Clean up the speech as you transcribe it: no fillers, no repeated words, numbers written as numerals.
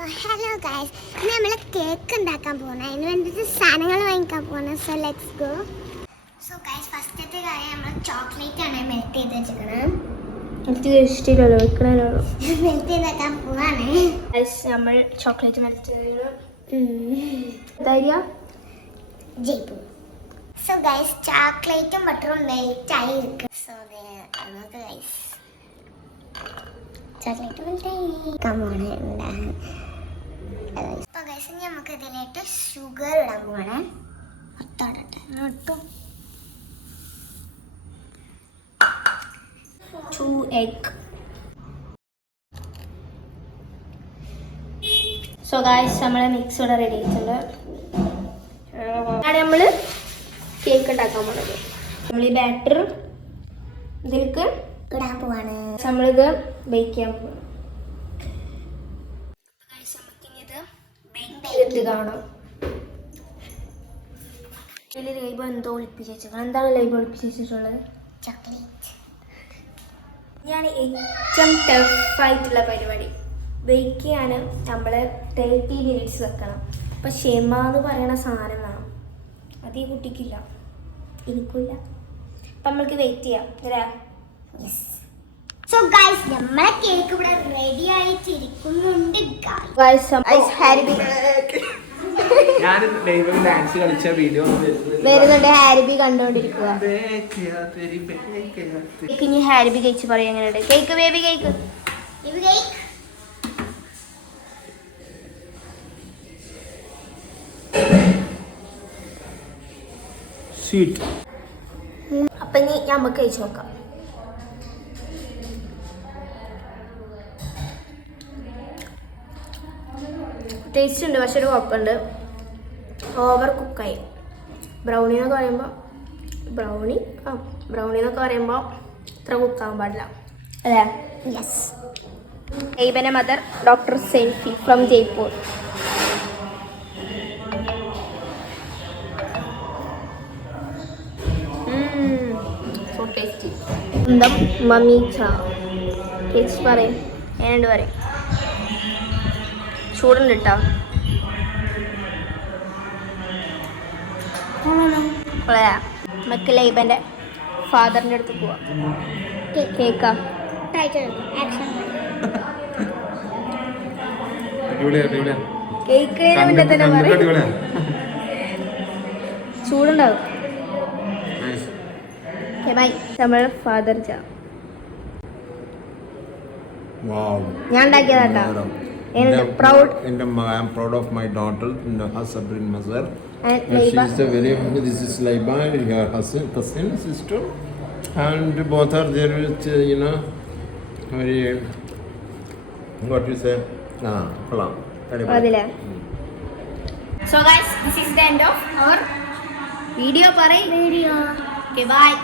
So hello guys, we are cake ഉണ്ടാക്കാൻ പോണേ. അതിനു വേണ്ടിയിട്ട് സാധനങ്ങൾ വാങ്ങിക്കാൻ പോണേ. So let's go. So guys, ഫസ്റ്റത്തെ കാര്യം നമ്മൾ ചോക്ലേറ്റ് ആണ് മെൽറ്റ് ചെയ്ത് വെച്ചിരിക്കുന്നത്. എനിക്ക് ഇഷ്ടമില്ലല്ലോ വെക്കണല്ലോ. മെൽറ്റ് ചെയ്താക്കാൻ പോവാണ്. ഗൈസ് നമ്മൾ ചോക്ലേറ്റ് മെൽറ്റ് ചെയ്തു. ധൈര്യ ജയ്പൂർ. So guys, ചോക്ലേറ്റും ബട്ടറും മെൽറ്റ് ആയി ഇരിക്കും. So നമുക്ക് guys ചോക്ലേറ്റ് മെൽറ്റ് ആയി. Come on. അപ്പോൾ ഗൈസ് ഇനി നമുക്ക് ഇതിലേക്ക് ഷുഗർ ഇടാൻ പോവാണ്. ഒത്തോടട്ടെ ഇട്ടു. 2 egg. സോ ഗൈസ് നമ്മളെ മിക്സ് ഇവിടെ റെഡി ആയിട്ടുണ്ട്. നമ്മൾ കേക്ക് ഉണ്ടാക്കാൻ പോണത്. നമ്മൾ ഈ ബാറ്റർ ഇതിലേക്ക് ഇടാൻ പോവാണ്. നമ്മളിത് ബേക്ക് ചെയ്യാൻ പോവാണ്. ഇത് കാണാം. ഇതിൽ ലൈബ് എന്തോ ഒളിപ്പിച്ച് വെച്ചേക്കണം. എന്താണ് ലൈബ് ഒളിപ്പിച്ച് വെച്ചിട്ടുള്ളത്? ചോക്ലേറ്റ്. ഞാൻ ഏറ്റവും ടഫായിട്ടുള്ള പരിപാടി ബേക്ക് ചെയ്യാൻ നമ്മൾ 30 minutes വെക്കണം. അപ്പം ക്ഷമ എന്ന് പറയുന്ന സാധനം വേണം. അത് ഈ കുട്ടിക്കില്ല, എനിക്കില്ല. അപ്പം നമ്മൾക്ക് വെയിറ്റ് ചെയ്യാം അല്ലേ? യെസ്. സോ ഗൈസ് നമ്മളെ കേക്ക് ഇവിടെ റെഡി ആയിട്ടിരിക്കുന്നുണ്ട്. ഞാൻ ഡാൻസ് കളിച്ച വീഡിയോ വരുന്നുണ്ട്. ഹാരിബി കണ്ടോണ്ടിരിക്കുക. ഇനി ഹാരിബി കഴിച്ച് പറയാം എങ്ങനെയുണ്ട് കേക്ക്. Baby cake sweet. അപ്പൊ ഇനി നമുക്ക് കഴിച്ചു നോക്കാം. ടേസ്റ്റ് ഉണ്ട്, പക്ഷെ ഒരു കുഴപ്പമുണ്ട്. ഓവർ കുക്കായി. ബ്രൗണി എന്നൊക്കെ പറയുമ്പോൾ ബ്രൗണി എന്നൊക്കെ പറയുമ്പോൾ ഇത്ര കുക്കാവാൻ പാടില്ല അല്ലേ? യെസ്. ലൈബന്റെ mother doctor selfie from Jaipur. So tasty. സ്വന്തം മമ്മി ചാ ടേസ്റ്റ് പറയും. ഏതാണ്ട് പറയും. ചൂടുണ്ട് കേട്ടോ. നമുക്ക് ലൈബന്റെ ഫാദറിൻ്റെ അടുത്ത് പോവാം. കേക്കാ കേക്ക് ചൂടുണ്ടാവും. ബൈ. നമ്മൾ ഫാദർ ചാ ഞാൻ ഉണ്ടാക്കിയതാട്ടോ. I am proud of my daughter, her Sabrin Mazhar. She is a very. This is Laiba, her cousin, sister, and both are there with very. What you say? Kalam. So guys, this is the end of our video. Okay, bye.